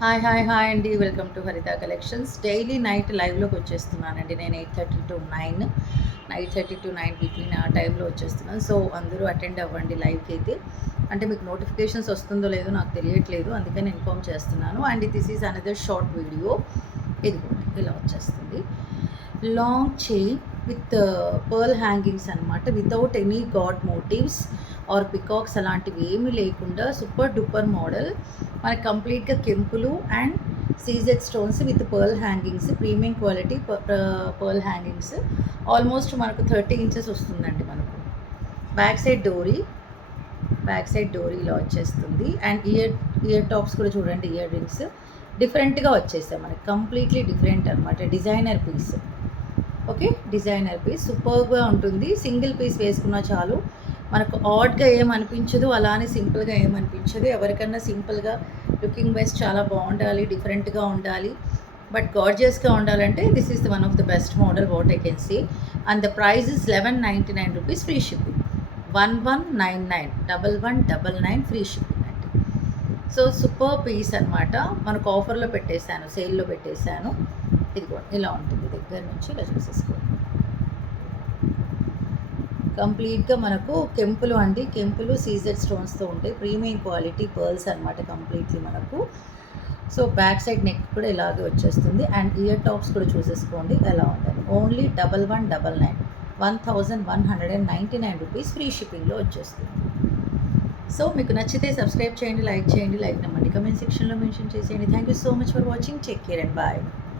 Hi అండి. Welcome to Haritha collections. Daily night లైవ్లోకి వచ్చేస్తున్నానండి. నేను 8:30 to 9, 8:30 to 9 బిట్వీన్ ఆ టైంలో వచ్చేస్తున్నాను. సో అందరూ అటెండ్ అవ్వండి లైవ్కి అయితే. అంటే మీకు నోటిఫికేషన్స్ వస్తుందో లేదో నాకు తెలియట్లేదు, అందుకని ఇన్ఫామ్ చేస్తున్నాను. And this is another short video. ఇదిగోండి ఇలా వచ్చేస్తుంది. Long chain with pearl hangings అనమాట, without any god motives or peacocks అలాంటివి ఏమీ లేకుండా సూపర్ డూపర్ మోడల్. మనకి కంప్లీట్గా కెంపులు and CZ stones with pearl hangings, premium quality pearl hangings. Almost మనకు 30 ఇంచెస్ వస్తుందండి మనకు. బ్యాక్ సైడ్ డోరీ ఇలా వచ్చేస్తుంది. అండ్ ఇయర్ టాప్స్ కూడా చూడండి, ఇయర్ రింగ్స్ డిఫరెంట్గా వచ్చేస్తాయి మనకి, కంప్లీట్లీ డిఫరెంట్ అనమాట. Designer piece. Okay, designer piece సూపర్గా ఉంటుంది. సింగిల్ పీస్ వేసుకున్నా చాలు, మనకు ఆడ్గా ఏమనిపించదు, అలానే సింపుల్గా ఏమనిపించదు. ఎవరికన్నా సింపుల్గా లుకింగ్ వైజ్ చాలా బాగుండాలి, డిఫరెంట్గా ఉండాలి, బట్ గార్జియస్గా ఉండాలంటే this is one of the best model what I can see. And the price is 1199 rupees, free shipping. 1199 1199 free shipping అండి. సో సూపర్ పీస్ అనమాట. మనకు ఆఫర్లో పెట్టేశాను, సేల్లో పెట్టేశాను. ఇదిగో ఇలా ఉంటుంది, దగ్గర నుంచి ఇలా చూసేసుకోండి. కంప్లీట్గా మనకు కెంపులు అండి, కెంపులు సీజెడ్ స్టోన్స్తో ఉంటాయి. ప్రీమియం క్వాలిటీ పర్ల్స్ అనమాట కంప్లీట్లీ మనకు. సో బ్యాక్ సైడ్ నెక్ కూడా ఇలాగే వచ్చేస్తుంది. అండ్ ఇయర్ టాప్స్ కూడా చూసేసుకోండి ఎలా ఉండాలి. ఓన్లీ 1199 1199 రూపీస్, ఫ్రీ షిప్పింగ్లో వచ్చేస్తుంది. సో మీకు నచ్చితే సబ్స్క్రైబ్ చేయండి, లైక్ చేయండి, లైక్ నెంబర్ని కమెంట్ సెక్షన్లో మెన్షన్ చేసేయండి. Thank you so much for watching. Take care and bye.